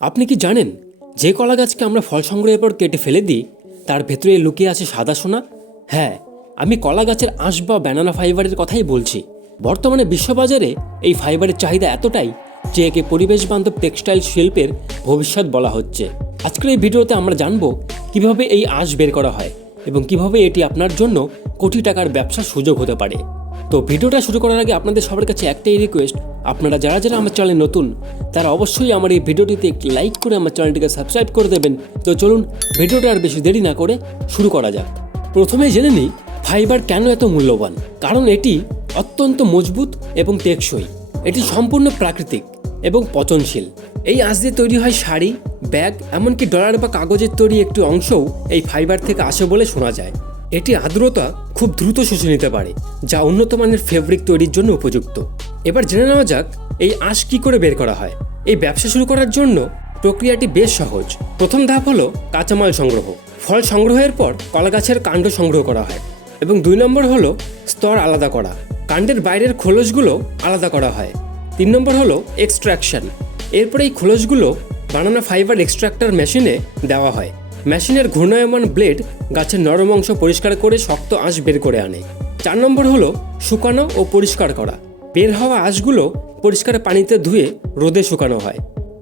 আপনি কি জানেন যে কলা গাছকে আমরা ফল সংগ্রহের পর কেটে ফেলে দিই তার ভেতরে লুকিয়ে আছে সাদা সোনা? হ্যাঁ, আমি কলা গাছের আঁশ বা ব্যানানা ফাইবারের কথাই বলছি। বর্তমানে বিশ্ববাজারে এই ফাইবারের চাহিদা এতটাই যে একে পরিবেশ বান্ধব টেক্সটাইল শিল্পের ভবিষ্যৎ বলা হচ্ছে। আজকের এই ভিডিওতে আমরা জানব কিভাবে এই আঁশ বের করা হয় এবং কিভাবে এটি আপনার জন্য কোটি টাকার ব্যবসার সুযোগ হতে পারে। তো ভিডিওটা শুরু করার আগে আপনাদের সবার কাছে একটাই রিকোয়েস্ট, আপনারা যারা যারা আমার চ্যানেলে নতুন তারা অবশ্যই আমার এই ভিডিওটিতে একটি লাইক করে আমার চ্যানেলটিকে সাবস্ক্রাইব করে দেবেন। তো চলুন ভিডিওটা আর বেশি দেরি না করে শুরু করা যাক। প্রথমে জেনে নিই ফাইবার কেন এত মূল্যবান। কারণ এটি অত্যন্ত মজবুত এবং টেকসই। এটি সম্পূর্ণ প্রাকৃতিক এবং পচনশীল। এই আঁশ দিয়ে তৈরি হয় শাড়ি, ব্যাগ, এমনকি ডলার বা কাগজের তৈরি একটি অংশও এই ফাইবার থেকে আসে বলে শোনা যায়। এটি আর্দ্রতা খুব দ্রুত শুষে নিতে পারে, যা উন্নত মানের ফেব্রিক তৈরির জন্য উপযুক্ত। এবার জেনে নেওয়া যাক এই আঁশ কী করে বের করা হয়। এই ব্যবসা শুরু করার জন্য প্রক্রিয়াটি বেশ সহজ। প্রথম ধাপ হলো কাঁচামাল সংগ্রহ। ফল সংগ্রহের পর কলা গাছের কাণ্ড সংগ্রহ করা হয় এবং 2 নম্বর হলো স্তর আলাদা করা। কাণ্ডের বাইরের খোলসগুলো আলাদা করা হয়। 3 নম্বর হলো এক্সট্রাকশন। এরপরে এই খোলসগুলো বানানা ফাইবার এক্সট্রাক্টর মেশিনে দেওয়া হয়। মেশিনের ঘূর্ণায়মান ব্লেড গাছের নরম অংশ পরিষ্কার করে শক্ত আঁশ বের করে আনে। 4 নম্বর হলো শুকানো ও পরিষ্কার করা। বের হওয়া আঁশগুলো পরিষ্কার পানিতে ধুয়ে রোদে শুকানো হয়।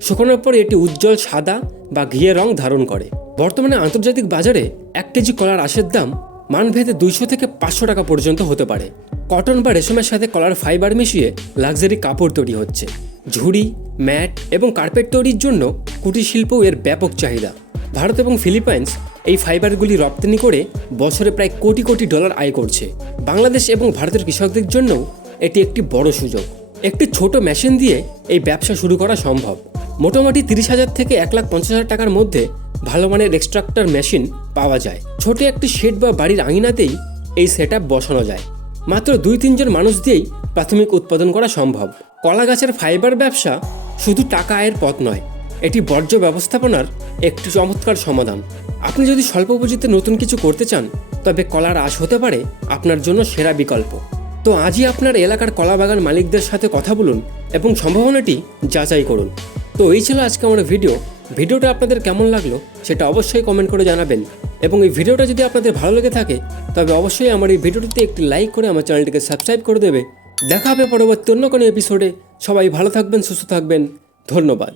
শুকানোর পর এটি উজ্জ্বল সাদা বা ঘিয়ে রং ধারণ করে। বর্তমানে আন্তর্জাতিক বাজারে 1 কেজি কলার আঁশের দাম মানভেদে 200 থেকে 500 টাকা পর্যন্ত হতে পারে। কটন বা রেশমের সাথে কলার ফাইবার মিশিয়ে লাক্সারি কাপড় তৈরি হচ্ছে। ঝুড়ি, ম্যাট এবং কার্পেট তৈরির জন্য কুটির শিল্পও এর ব্যাপক চাহিদা। ভারত এবং ফিলিপাইন্স এই ফাইবারগুলি রপ্তানি করে বছরে প্রায় কোটি কোটি ডলার আয় করছে। বাংলাদেশ এবং ভারতের কৃষকদের জন্যও এটি একটি বড় সুযোগ। একটি ছোট মেশিন দিয়ে এই ব্যবসা শুরু করা সম্ভব। মোটামুটি 30,000 থেকে 1,50,000 টাকার মধ্যে ভালো মানের এক্সট্রাক্টর মেশিন পাওয়া যায়। ছোট একটি শেড বা বাড়ির আঙিনাতেই এই সেটআপ বসানো যায়। মাত্র 2-3 জন মানুষ দিয়েই প্রাথমিক উৎপাদন করা সম্ভব। কলা গাছের ফাইবার ব্যবসা শুধু টাকা আয়ের পথ নয়, এটি বর্জ্য ব্যবস্থাপনার একটি চমৎকার সমাধান। আপনি যদি স্বল্প পুঁজিতে নতুন কিছু করতে চান, তবে কলার আঁশ হতে পারে আপনার জন্য সেরা বিকল্প। তো আজই আপনার এলাকার কলা বাগান মালিকদের সাথে কথা বলুন এবং সম্ভাবনাটি যাচাই করুন। তো এই ছিল আজকে আমার ভিডিওটা আপনাদের কেমন লাগলো সেটা অবশ্যই কমেন্ট করে জানাবেন। এবং এই ভিডিওটা যদি আপনাদের ভালো লেগে থাকে তবে অবশ্যই আমার এই ভিডিওটিতে একটি লাইক করে আমার চ্যানেলটিকে সাবস্ক্রাইব করে দেবে। দেখা হবে পরবর্তী অন্য কোনো এপিসোডে। সবাই ভালো থাকবেন, সুস্থ থাকবেন। ধন্যবাদ।